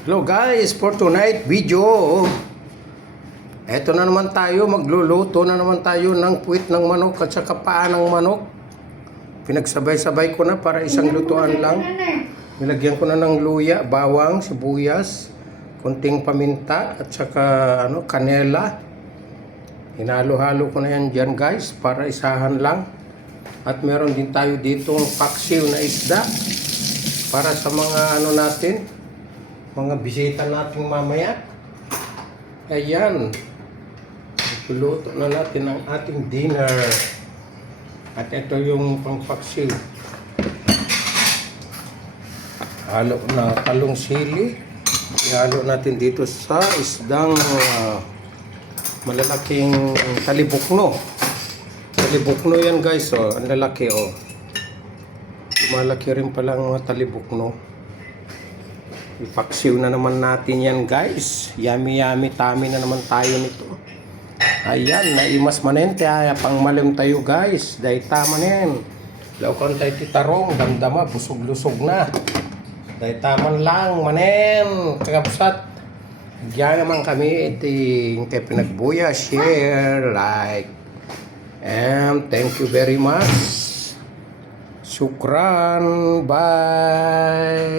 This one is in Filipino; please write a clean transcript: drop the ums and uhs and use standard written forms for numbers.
Hello guys, for tonight video, eto na naman tayo, magluluto na naman tayo ng puwit ng manok at saka paa ng manok. Pinagsabay-sabay ko na para isang lutuan lang. Nilagyan ko na ng luya, bawang, sibuyas, konting paminta at saka kanela. Hinalo-halo ko na yan dyan guys para isahan lang. At meron din tayo ditong paksiw na isda para sa mga natin, mga bisita natin mamaya. Ayan, luto na natin ang ating dinner. At ito yung pangpaksiw. Halo na talong sili. Ihalo natin dito sa isdang malalaking talibukno. Talibukno yan guys, oh. Ang lalaki, oh. Malaki rin pala ang mga talibukno. Ipaksiw na naman natin yan guys. Yummy tummy na naman tayo nito. Ayan, naimas manente ay pang malim tayo guys. Dahil tama na yan. Laukan tayo titarong, damdama, busog-lusog na. Dahil taman lang manen. Kagapsat. Diyan naman kami iting kay pinagbuya, share, like. And thank you very much. Shukran. Bye.